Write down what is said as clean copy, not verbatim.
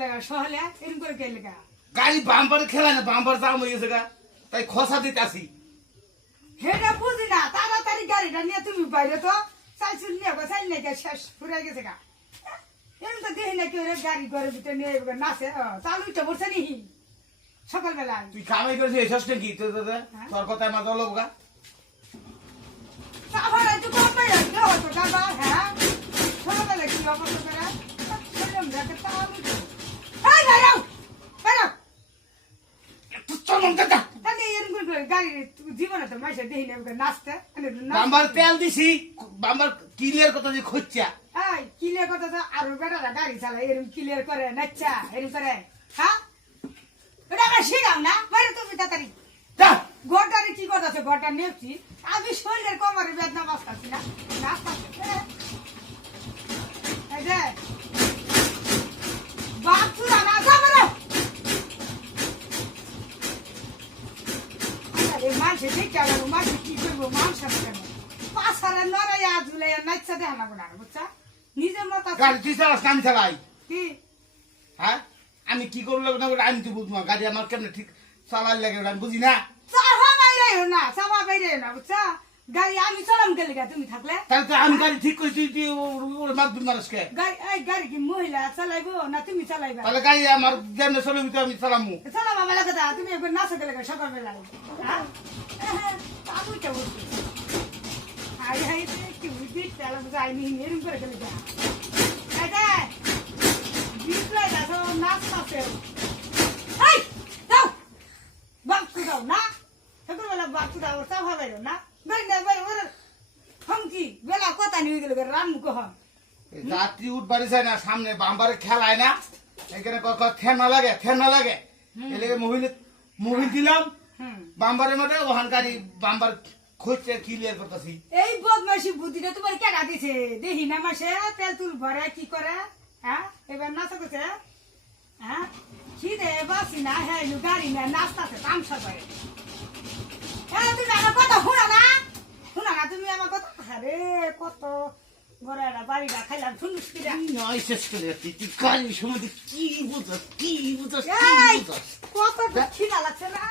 লাগা সহলে এরকম করে কে লাগা গাড়ি বাম্পার খেলা না বাম্পার জাম হয়ে গেছে গা তাই খসা দিতে আসি হেটা বুঝি না তাড়াতাড়ি গাড়িটা নিয়ে তুমি বাইরে তো চাইছিল নিয়ে চাইল নাকি শেষ ফুরে গেছে গা এরকম তো দেখি না কেউ গাড়ি ঘরের ভিতরে নিয়ে নাচে চালুটা বলছে নি সকালবেলায় তুই কামাই করেছিস এসস নাকি তোর কথায় মাথা লোক গা তারপর একটু কম বাইরে হতো দাদা হ্যাঁ সকালবেলা কি অবস্থা করে সেরকম দেখে চালুটা এই বাইরেও বাইরেও চলুন দাদা তাহলে এরকম করে গাড়ি জীবনে তো মাইসে দেখি না নাচতে বাম্বার তেল দিছি বাম্বার ক্লিয়ার কথা যে খুঁজছা এই ক্লিয়ার কথা তো আরো বেটারা গাড়ি চালায় এরকম ক্লিয়ার করে নাচা এরকম করে হ্যাঁ এটা আমরা শিখাও না বাইরে তুমি তাড়াতাড়ি যা ঘরটারে কি করতেছে ঘরটা নেপছি আমি শরীরের কোমরে বেদনা বাঁচতাছি না নাচতাছি এই যে বাচ্চুরা না যাবে না আরে মানুষে দেখে আলো মানুষ কি করবো মানুষ কেন পাশারে লড়াইয়া ঝুলাইয়া নাচা দেখা লাগবো না বুঝছা নিজের মতো গাড়ি তুই চালাস আমি চালাই কি হ্যাঁ আমি কি করবো না আমি তো বুঝবো গাড়ি আমার কেমন ঠিক চালাই লাগে আমি বুঝি না চাপা বাইরে না চাপা বাইরে না বুঝছা গাড়ি আমি চালাম গেলে তুমি থাকলে তাহলে তো আমি গাড়ি ঠিক করে তুই মাধ্যম মানুষকে গাড়ি কি মহিলা চালাইবো না তুমি চালাইবা তাহলে গাড়ি আমার যেমন চলবি তো আমি চালামু চালাম আমার কথা তুমি একবার নাচা গেলে সকালবেলায় হ্যাঁ তাবুইটা বুঝছি হাই হাই কি বুঝি চালা যাইনি এরকম করে গেলে যা বিপ্লয় দেখো নাচতাছে এই দাও বাক্সু দাও না সকালবেলা বাক্সু দাও চাপা বাইরো না বাইরে হমকি বেলা কথা নিয়ে গেলে রান্নু কখন যাত্রী উঠবাড়ি যায় না সামনে বাম্বারে খেলায় না এখানে থেনা লাগে এলে মুভিল দিলাম বাম্বারের মধ্যে ওখান গাড়ি বাম্বার খুঁজছে ক্লিয়ার করতেছি এই বদমাইশি বুদ্ধিটা তোমার কেনা দিছে দেখি না মাসে তেল তুল ভরে কি করে হ্যাঁ এবার নাচা করছে হ্যাঁ খিদে বাসি না হ্যাঁ গাড়ি না নাচতাছে তামসা করে হ্যাঁ তুমি আমার কথা শোনা না তুমি আমার কথা আরে কত বড় একটা বাড়িটা খাইলাম শুনিস কি নয় শেষ করে যাচ্ছি তুই গাড়ির সময় কি বুঝস কত খিদা লাগছে না